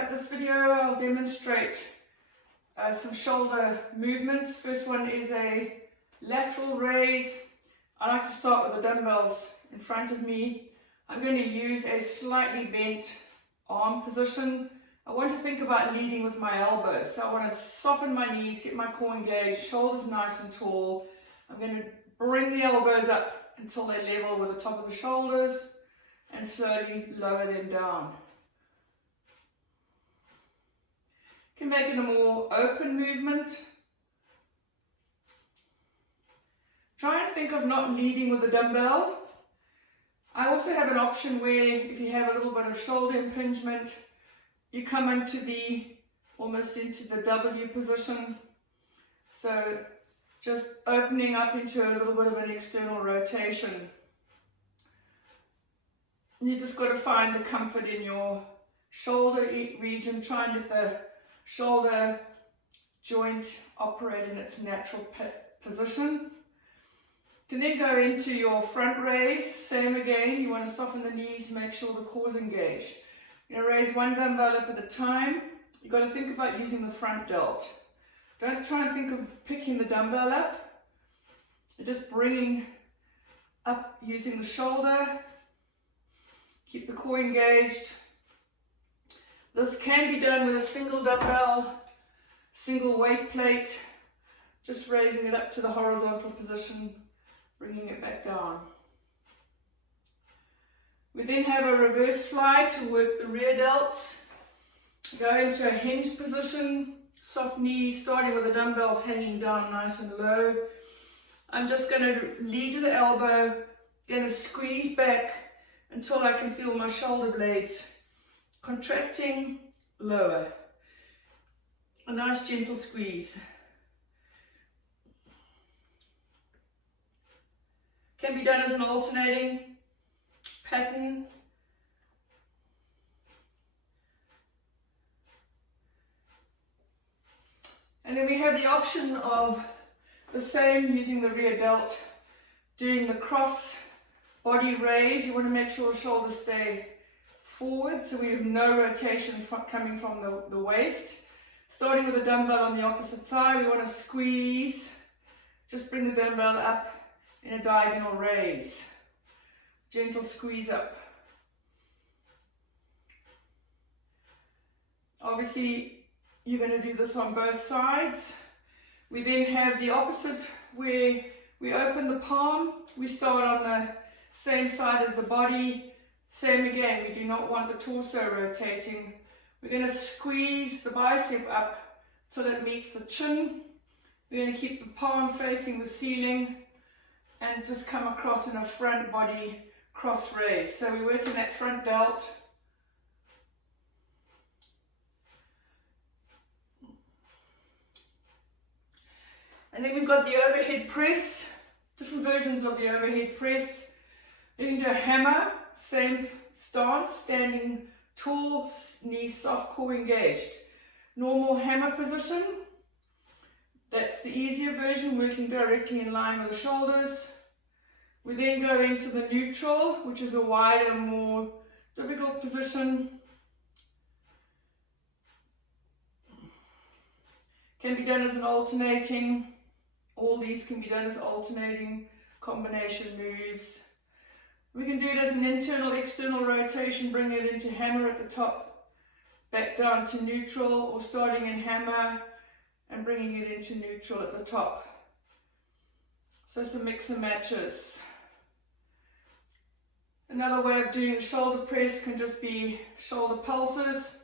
throughout this video I'll demonstrate some shoulder movements. First one is a lateral raise. I like to start with the dumbbells in front of me. I'm going to use a slightly bent arm position. I want to think about leading with my elbows. So I want to soften my knees, get my core engaged, shoulders nice and tall. I'm going to bring the elbows up until they level with the top of the shoulders and slowly lower them down. You can make it a more open movement. Try and think of not leading with the dumbbell. I also have an option where if you have a little bit of shoulder impingement, you come almost into the W position. So just opening up into a little bit of an external rotation. You just got to find the comfort in your shoulder region. Try and get the shoulder joint operate in its natural position. You can then go into your front raise. Same again, you want to soften the knees, make sure the core's engaged. You're going to raise one dumbbell up at a time. You've got to think about using the front delt. Don't try and think of picking the dumbbell up. You're just bringing up using the shoulder. Keep the core engaged. This can be done with a single dumbbell, single weight plate, just raising it up to the horizontal position, bringing it back down. We then have a reverse fly to work the rear delts. Go into a hinge position, soft knees, starting with the dumbbells hanging down nice and low. I'm just going to lead with the elbow, going to squeeze back until I can feel my shoulder blades contracting, lower. A nice gentle squeeze. Can be done as an alternating pattern. And then we have the option of the same using the rear delt, doing the cross body raise. You want to make sure the shoulders stay forward so we have no rotation coming from the waist. Starting with the dumbbell on the opposite thigh, we want to squeeze. Just bring the dumbbell up in a diagonal raise. Gentle squeeze up. Obviously, you're going to do this on both sides. We then have the opposite where we open the palm. We start on the same side as the body. Same again, we do not want the torso rotating. We're going to squeeze the bicep up till it meets the chin. We're going to keep the palm facing the ceiling and just come across in a front body cross raise. So we work in that front delt. And then we've got the overhead press, different versions of the overhead press. You can do a hammer, same stance, standing tall, knees soft, core engaged. Normal hammer position, that's the easier version, working directly in line with the shoulders. We then go into the neutral, which is a wider, more difficult position. Can be done as an alternating. All these can be done as alternating combination moves. We can do it as an internal, external rotation, bring it into hammer at the top, back down to neutral, or starting in hammer and bringing it into neutral at the top. So some mix and matches. Another way of doing shoulder press can just be shoulder pulses,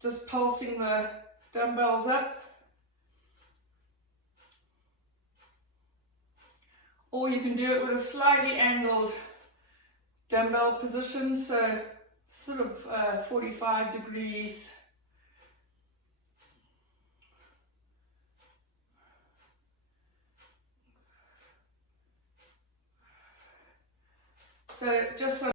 just pulsing the dumbbells up. Or you can do it with a slightly angled dumbbell position, so sort of 45 degrees. So just so